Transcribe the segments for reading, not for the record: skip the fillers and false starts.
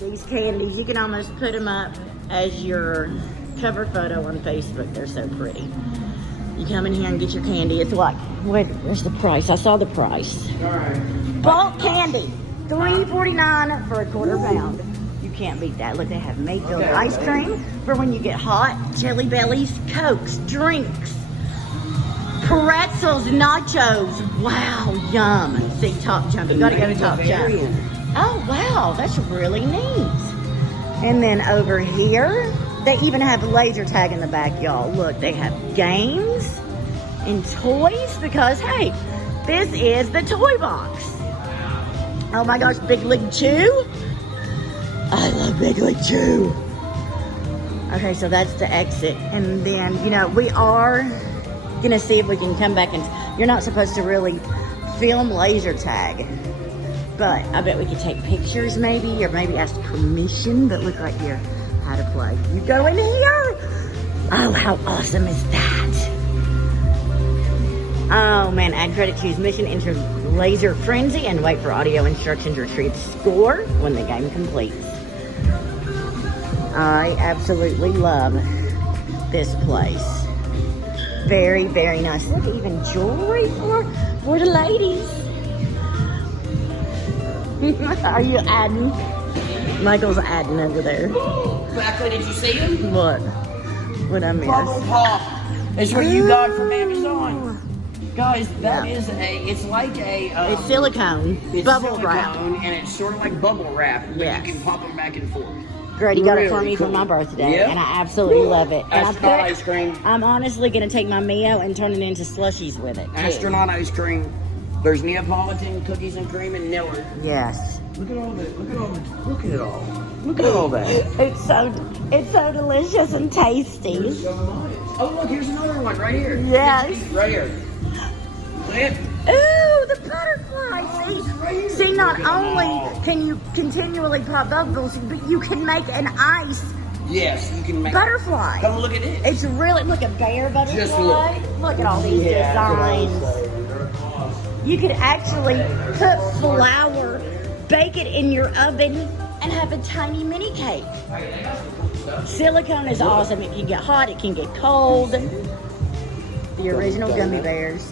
these candies. You can almost put them up as your cover photo on Facebook. They're so pretty. You come in here and get your candy. It's like, wait, where's the price? I saw the price. All right. Bulk candy, $3.49 for a quarter pound. You can't beat that. Look, they have Mayfield ice cream for when you get hot, Jelly Bellies, Cokes, drinks, pretzels, nachos. Wow, yum. See, Top Jump. You gotta go to Top Jump. Oh, wow, that's really neat. And then over here, they even have laser tag in the back, y'all. Look, they have games and toys because, hey, this is the toy box. Oh my gosh, Big League Chew. I love Big League Chew. Okay, so that's the exit. And then, you know, we are gonna see if we can come back and, you're not supposed to really film laser tag, but I bet we could take pictures maybe, or maybe ask permission, but look right here, how to play. You go in here. Oh, how awesome is that? Oh man, add credit, choose mission, enter laser frenzy, and wait for audio instructions, retrieve score when the game completes. I absolutely love this place. Very, very nice. Look, even jewelry for the ladies. Are you adding? Michael's adding over there. Exactly. Did you see him? What? What I missed? Bubble Pop. It's what you got from Amazon. Guys, that is it's like a... it's silicone. It's bubble silicone, wrap. and it's sort of like bubble wrap, but Yes. you can pop them back and forth. Grady got it for Really me cool. for my birthday, Yep. and I absolutely love it. And Astronaut ice cream. I'm honestly going to take my Mio and turn it into slushies with it, too. Astronaut ice cream. There's Neapolitan cookies and cream and Niller. Yes. Look at all that. Look at all that. Look at it all. Look at all that. It's so delicious and tasty. Oh, look, here's another one right here. Yes. Right here. See it? Ooh, the butterfly. See, not only can you continually pop bubbles, but you can make an ice Yes, you can make butterfly. Come look at it. It's really, look, a bear butterfly. Just look. Look at all these designs. You could actually put flour, bake it in your oven, and have a tiny mini cake. Silicone is awesome. It can get hot, it can get cold. The original gummy bears.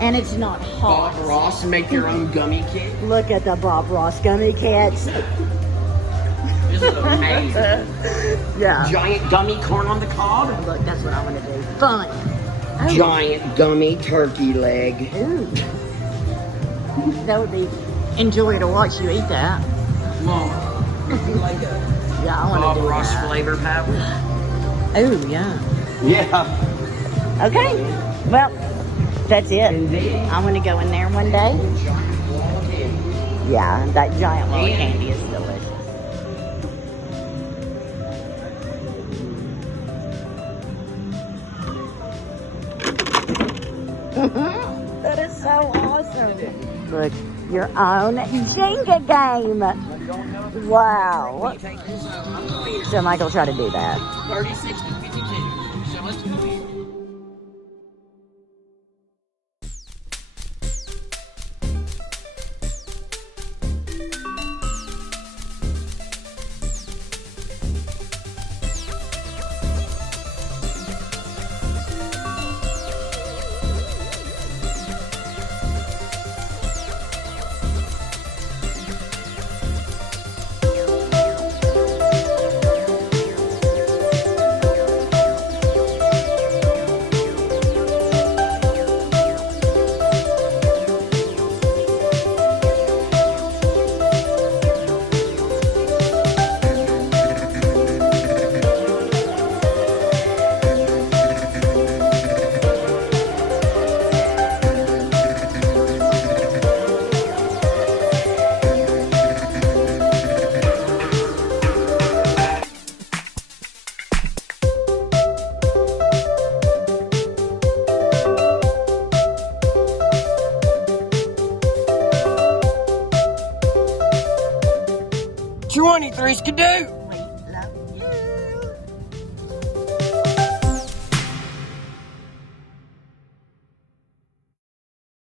And it's not hot. Bob Ross, make your own gummy kit. Look at the Bob Ross gummy kits. This is amazing. Yeah. Giant gummy corn on the cob. Look, that's what I want to do. Fun. Oh. Giant gummy turkey leg. Ooh. That would be enjoy to watch you eat that. Mom, like a Yeah, I want Bob to do Ross that. flavor powder. Oh, yeah. Yeah. Okay. Well, that's it. I'm going to go in there one day. Yeah, that giant wall of candy is delicious. That is so awesome. Look, your own Jenga game. Wow. So Michael tried to do that. 36 to 52. So let's go in. Skidoo!